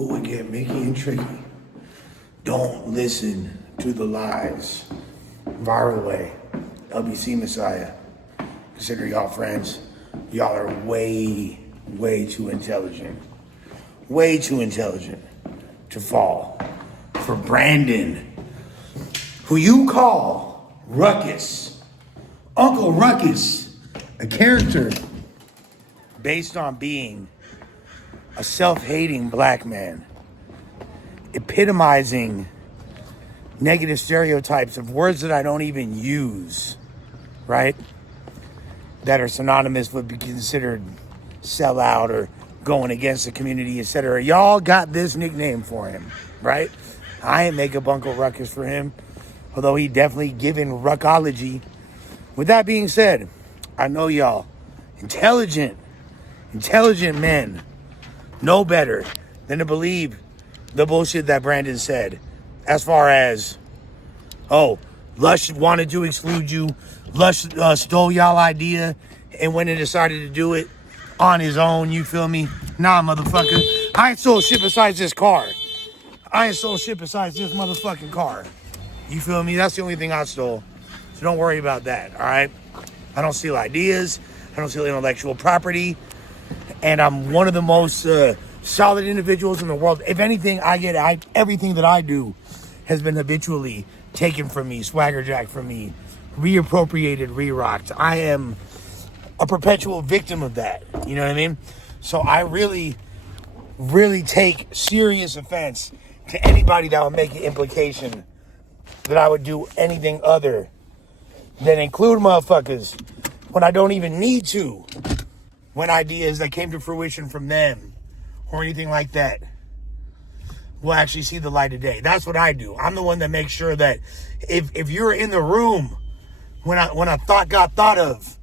Ooh, it get Mickey and tricky. Don't listen to the lies. Viral Way LBC Messiah. Consider y'all friends. Y'all are way too intelligent. Way too intelligent to fall for Brandon, who you call Ruckus. Uncle Ruckus, a character based on being a self-hating black man, epitomizing negative stereotypes of words that I don't even use, right? That are synonymous with be considered sellout or going against the community, etc. Y'all got this nickname for him, right? I ain't make up Uncle Ruckus for him, although he definitely given ruckology. With that being said, I know y'all intelligent men know better than to believe the bullshit that Brandon said as far as, oh, Lush wanted to exclude you, Lush stole y'all idea and went and decided to do it on his own, you feel me? Nah, motherfucker, I ain't sold shit besides this car. I ain't sold shit besides this motherfucking car. You feel me? That's the only thing I stole. So don't worry about that, all right? I don't steal ideas. I don't steal intellectual property. And I'm one of the most solid individuals in the world. If anything, everything that I do has been habitually taken from me, swagger jacked from me, reappropriated, re-rocked. I am a perpetual victim of that. You know what I mean? So I really take serious offense to anybody that would make an implication that I would do anything other than include motherfuckers when I don't even need to, when ideas that came to fruition from them or anything like that will actually see the light of day. That's what I do. I'm the one that makes sure that if you're in the room when a thought got thought of,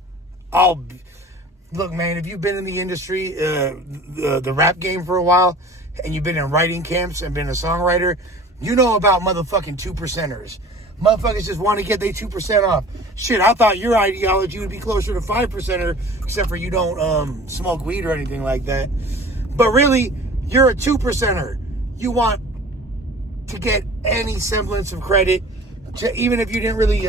look, man, if you've been in the industry, the rap game for a while, and you've been in writing camps and been a songwriter, you know about motherfucking 2%ers. Motherfuckers just want to get their 2% off. Shit, I thought your ideology would be closer to 5%er, except for you don't smoke weed or anything like that. But really, you're a 2%er. You want to get any semblance of credit, even if you didn't really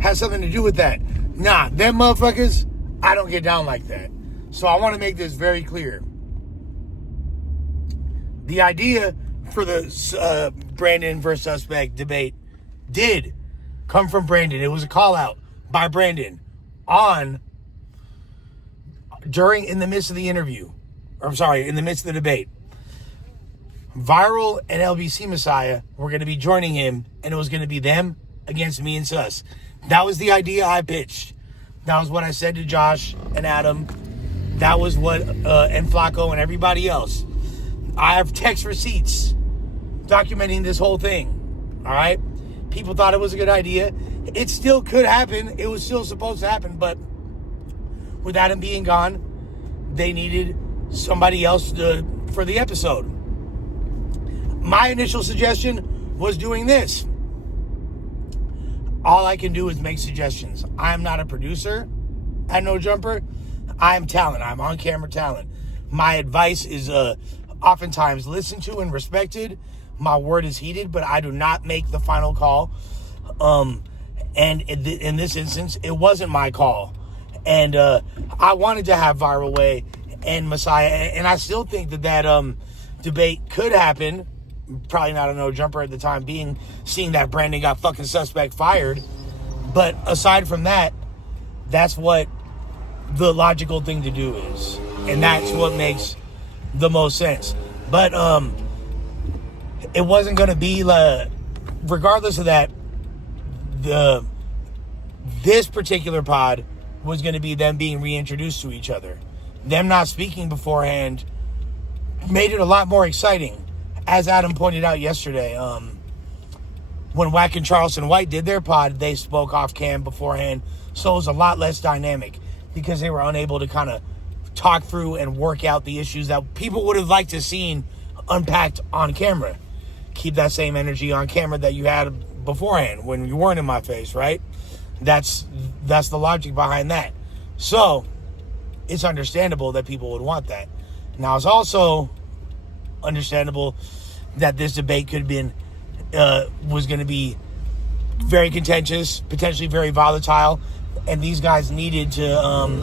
have something to do with that. Nah, them motherfuckers, I don't get down like that. So I want to make this very clear. The idea for the Brandon versus Suspect debate did come from Brandon. It was a call out by Brandon in the midst of the debate. Viral and LBC Messiah were going to be joining him, and it was going to be them against me and Sus. That was the idea I pitched. That was what I said to Josh and Adam. That was what, and Flacco and everybody else. I have text receipts documenting this whole thing, all right? People thought it was a good idea. It still could happen. It was still supposed to happen, but with Adam being gone, they needed somebody else for the episode. My initial suggestion was doing this. All I can do is make suggestions. I'm not a producer at No Jumper. I'm talent. I'm on-camera talent. My advice is oftentimes listened to and respected. My word is heeded, but I do not make the final call. And in this instance, it wasn't my call. And I wanted to have Viral Way and Messiah, and I still think that debate could happen. Probably not a No Jumper at the time being, seeing that Brandon got fucking Suspect fired. But aside from that, that's what the logical thing to do is. And that's what makes the most sense. But it wasn't going to be, regardless of that, this particular pod was going to be them being reintroduced to each other. Them not speaking beforehand made it a lot more exciting. As Adam pointed out yesterday, when Wack and Charleston White did their pod, they spoke off cam beforehand, so it was a lot less dynamic because they were unable to kind of talk through and work out the issues that people would have liked to seen unpacked on camera. Keep that same energy on camera that you had beforehand when you weren't in my face, right? That's the logic behind that. So it's understandable that people would want that. Now, it's also understandable that this debate could have been, was going to be very contentious, potentially very volatile, and these guys needed to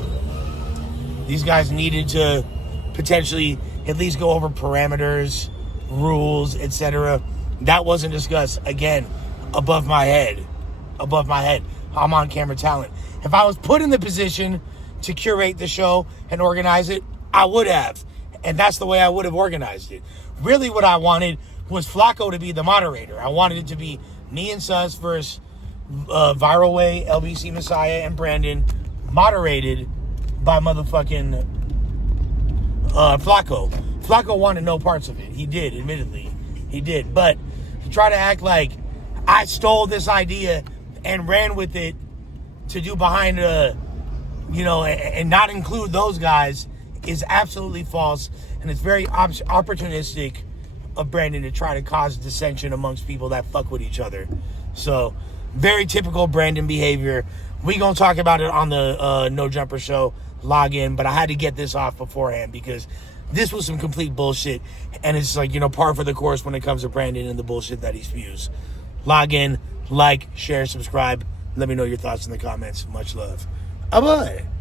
potentially at least go over parameters, rules, etc. That wasn't discussed. Again, above my head. I'm on camera talent. If I was put in the position to curate the show and organize it, I would have. And that's the way I would have organized it. Really what I wanted was Flacco to be the moderator. I wanted it to be me and Sus versus Viral Way, LBC Messiah, and Brandon, moderated by motherfucking Flacco. Flacco wanted no parts of it. He did, admittedly. He did. But to try to act like I stole this idea and ran with it to do behind and not include those guys is absolutely false, and it's very opportunistic of Brandon to try to cause dissension amongst people that fuck with each other. So, very typical Brandon behavior. We gonna talk about it on the No Jumper Show login, but I had to get this off beforehand because this was some complete bullshit, and it's like, par for the course when it comes to Brandon and the bullshit that he spews. Log in, like, share, subscribe. Let me know your thoughts in the comments. Much love. Bye-bye.